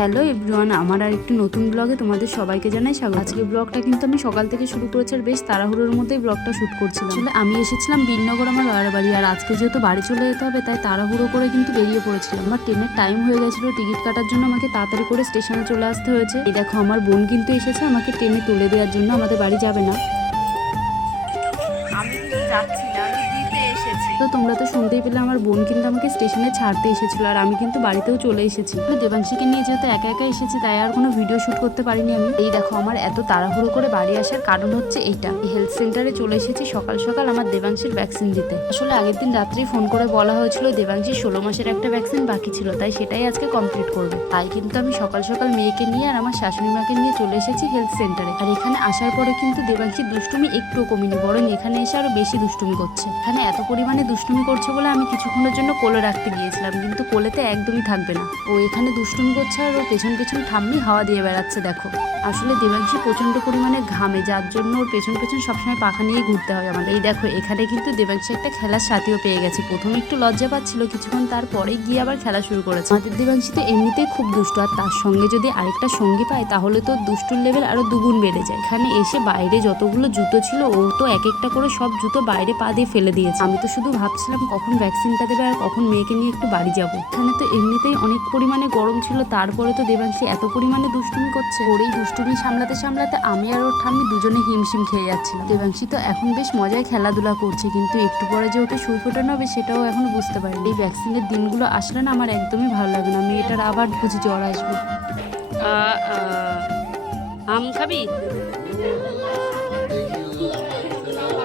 Hello everyone, আমার আর একটি নতুন ব্লগে তোমাদের সবাইকে জানাই স্বাগত। আজকে ব্লগটা কিন্তু আমি সকাল থেকে শুরু করেছি আর বেশ তাড়াহুড়োর মধ্যেই ব্লগটা শুট করছিলাম। আসলে আমি এসেছিলাম বীরনগর আমার লয়ার বাড়ি, আর আজকে যেহেতু বাড়ি চলে যেতে হবে তাই তাড়াহুড়ো করে কিন্তু বেরিয়ে পড়েছিলাম। আমার ট্রেনের টাইম হয়ে গেছিল, টিকিট কাটার জন্য আমাকে তাড়াতাড়ি করে স্টেশনে চলে আসতে হয়েছে। এই দেখো আমার বোন কিন্তু এসেছে আমাকে ট্রেনে তুলে দেওয়ার জন্য। আমাদের বাড়ি যাবে না, আমি কিন্তু যাচ্ছি না, আমি দিতে এসেছি। তো তোমরা তো শুনতেই পেলে আমার বোন কিন্তু আমাকে স্টেশনে ছাড়তে এসেছিল, আর আমি কিন্তু বাড়িতেও চলে এসেছি। দেবাংশীকে নিয়ে যেহেতু একা একা এসেছি তাই আর কোনো ভিডিও শুট করতে পারিনি আমি। এই দেখো আমার এত তাড়াহুড়ো করে বাড়ি আসার কারণ হচ্ছে এইটা, হেলথ সেন্টারে চলে এসেছি সকাল সকাল আমার দেবাংশীর ভ্যাকসিন দিতে। আসলে আগের দিন রাত্রেই ফোন করে বলা হয়েছিল দেবাংশীর 16 মাসের একটা ভ্যাকসিন বাকি ছিল, তাই সেটাই আজকে কমপ্লিট করবে। তাই কিন্তু আমি সকাল সকাল মেয়েকে নিয়ে আর আমার শাশুড়ি মাকে নিয়ে চলে এসেছি হেলথ সেন্টারে। আর এখানে আসার পরে কিন্তু দেবাংশীর দুষ্টুমি একটুও কমেনি, বরং এখানে এসে আরো বেশি দুষ্টুমি করছে। এখানে এত পরিমাণে দুষ্টুমি করছে বলে আমি কিছুক্ষণের জন্য কোলে রাখতে গিয়েছিলাম, কিন্তু কোলেতে একদমই থাকবে না। ও এখানে দুষ্টুমি করছে আর ও পেছন পেছন ঠাম্মি হাওয়া দিয়ে বেড়াচ্ছে। দেখো আসলে দেবাংশী প্রচন্ড পরিমাণে ঘামে, যার জন্য ওর পেছন পেছন সবসময় পাখা নিয়ে ঘুরতে হয় আমাদের। এই দেখো এখানে কিন্তু দেবাংশী একটা খেলার সাথীও পেয়ে গেছে। প্রথমে একটু লজ্জা পাচ্ছিল, কিছুক্ষণ তারপরে গিয়ে আবার খেলা শুরু করেছে। আমাদের দেবাংশী তো এমনিতেই খুব দুষ্ট, আর তার সঙ্গে যদি আরেকটা সঙ্গী পায় তাহলে তো দুষ্টুর লেভেল আরো দুগুণ বেড়ে যায়। এখানে এসে বাইরে যতগুলো জুতো ছিল ও তো এক একটা করে সব জুতো বাইরে পা দিয়ে ফেলে দিয়েছে। আমি তো শুধু ভাবছিলাম কখন ভ্যাকসিনটা দেবে আর কখন মেয়েকে নিয়ে একটু বাড়ি যাবো। এখানে তো এমনিতেই অনেক পরিমাণে গরম ছিল, তারপরে তো দেবাংশী এত পরিমাণে দুষ্টুমি করছে। ওর এই দুষ্টুমি সামলাতে সামলাতে আমি আর ওর ঠাম্মি দুজনে হিমশিম খেয়ে যাচ্ছিলাম। দেবাংশী তো এখন বেশ মজায় খেলাধুলা করছে, কিন্তু একটু পরে যে ওকে সুই ফোটানো হবে সেটাও এখনো বুঝতে পারিনি। এই ভ্যাকসিনের দিনগুলো আসলে না আমার একদমই ভালো লাগে না। মেয়েটার আবার বুঝি জ্বর আসবে। আম খাবি?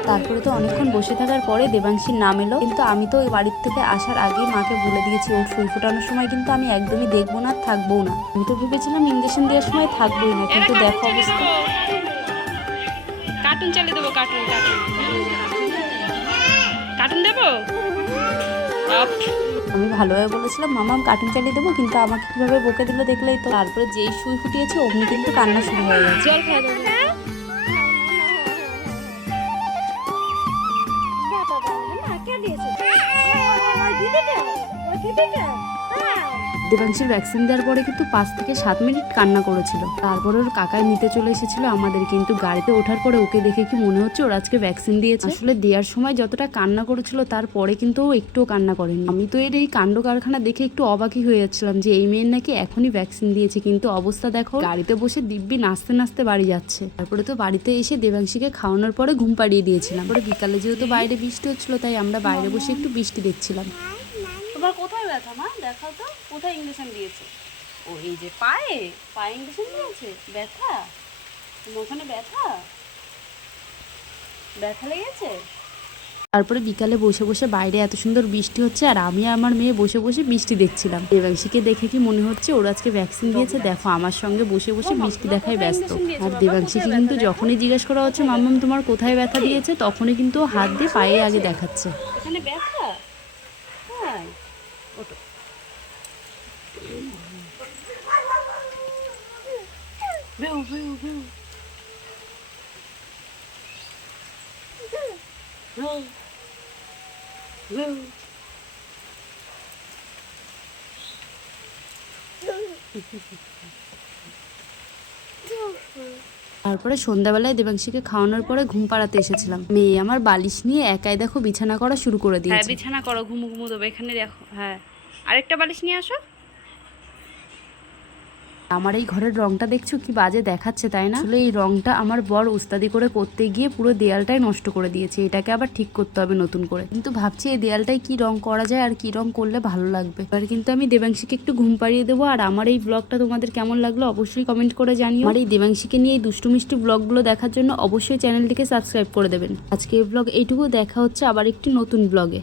তারপরে তো অনেকক্ষণ বসে থাকার পরে দেবাংশীর নাম এলো, কিন্তু আমি তো বাড়ির থেকে আসার আগেই মাকে বলে দিয়েছি ওর সুই ফোটানোর সময় কিন্তু আমি একদমই দেখবো না, থাকবো না। আমি তো ভেবেছিলাম ইঞ্জেকশন দেওয়ার সময় থাকবোই না, কিন্তু দেখো অবস্থা। কার্টুন চালিয়ে দেবো, কার্টুন কার্টুন কার্টুন দেবো। আমি ভালোভাবে বলেছিলাম মামা কার্টুন চালিয়ে দেবো, কিন্তু আমাকে কিভাবে বকে দিল দেখলেই তো। তারপরে যেই সুই ফুটিয়েছে অমনি কিন্তু কান্না শুরু হয়ে গেছে। জল খাওয়া যাবে। দেবাংশীর ভ্যাকসিন দেওয়ার পরে কিন্তু 5 থেকে 7 মিনিট কান্না করেছিল। তারপর ওর কাকাই নিতে চলে এসেছিল আমাদের, কিন্তু গাড়িতে ওঠার পরে ওকে দেখে কি মনে হচ্ছে ওর আজকে ভ্যাকসিন দিয়েছে। আসলে দেওয়ার সময় যতটা কান্না করেছিল তারপরে কিন্তু ও একটুও কান্না করেনি। আমি তো এর এই কাণ্ড কারখানা দেখে একটু অবাকই হয়ে যাচ্ছিলাম যে এই মেয়ের নাকি এখনই ভ্যাকসিন দিয়েছে, কিন্তু অবস্থা দেখো গাড়িতে বসে দিব্যি নাচতে নাচতে বাড়ি যাচ্ছে। তারপরে তো বাড়িতে এসে দেবাংশীকে খাওয়ানোর পরে ঘুম পাড়িয়ে দিয়েছিলাম। পরে বিকালে যেহেতু বাইরে বৃষ্টি হচ্ছিল তাই আমরা বাইরে বসে একটু বৃষ্টি দেখছিলাম। তোমার কোথায় ব্যথা মা? দেখাও তো কোথায় ইঞ্জেকশন দিয়েছে। ও এই যে পায়ে, পায়ে ইঞ্জেকশন দিয়েছে। ব্যথা তোমার ওখানে? ব্যথা ব্যথা লেগেছে। তারপরে বিকালে বসে বসে বাইরে এত সুন্দর বৃষ্টি হচ্ছে আর আমি আর আমার মেয়ে বসে বসে বৃষ্টি দেখছিলাম। দেবাংশীকে দেখে কি মনে হচ্ছে ওর আজকে ভ্যাকসিন দিয়েছে। দেখো আমার সঙ্গে বসে বসে বৃষ্টি দেখায় ব্যস্ত। আর দেবাংশীকে কিন্তু যখনই জিজ্ঞেস করা হচ্ছে মাম্মাম তোমার কোথায় ব্যথা দিয়েছে, তখনই কিন্তু হাত দিয়ে পায়ে আগে দেখাচ্ছে। এখানে ব্যথা? হ্যাঁ ওটো। বেউ বেউ বেউ বেউ বেউ। তারপরে সন্ধ্যাবেলায় দেবাংশীকে খাওয়ানোর পরে ঘুম পাড়াতে এসেছিলাম। মেয়ে আমার বালিশ নিয়ে একাই দেখো বিছানা করা শুরু করে হ্যাঁ দিয়েছে। বিছানা করো, ঘুমু ঘুমু দেবো। এখানে দেখো, হ্যাঁ আরেকটা বালিশ নিয়ে আসো। আমার এই ঘরের রংটা দেখছো কি বাজে দেখাচ্ছে, তাই না? আসলে এই রংটা আমার বর উস্তাদি করে করতে গিয়ে পুরো দেয়ালটাই নষ্ট করে দিয়েছে। এটাকে আবার ঠিক করতে হবে নতুন করে, কিন্তু ভাবছি এই দেয়ালটাই কি রং করা যায় আর কি রং করলে ভালো লাগবে। এবার কিন্তু আমি দেবাংশীকে একটু ঘুম পাড়িয়ে দেবো। আর আমার এই ব্লগটা তোমাদের কেমন লাগলো অবশ্যই কমেন্ট করে জানিও। আর এই দেবাংশীকে নিয়ে এই দুষ্টু মিষ্টি ব্লগগুলো দেখার জন্য অবশ্যই চ্যানেলটিকে সাবস্ক্রাইব করে দেবেন। আজকে এই ব্লগ এইটুকু, দেখা হচ্ছে আবার একটি নতুন ব্লগে।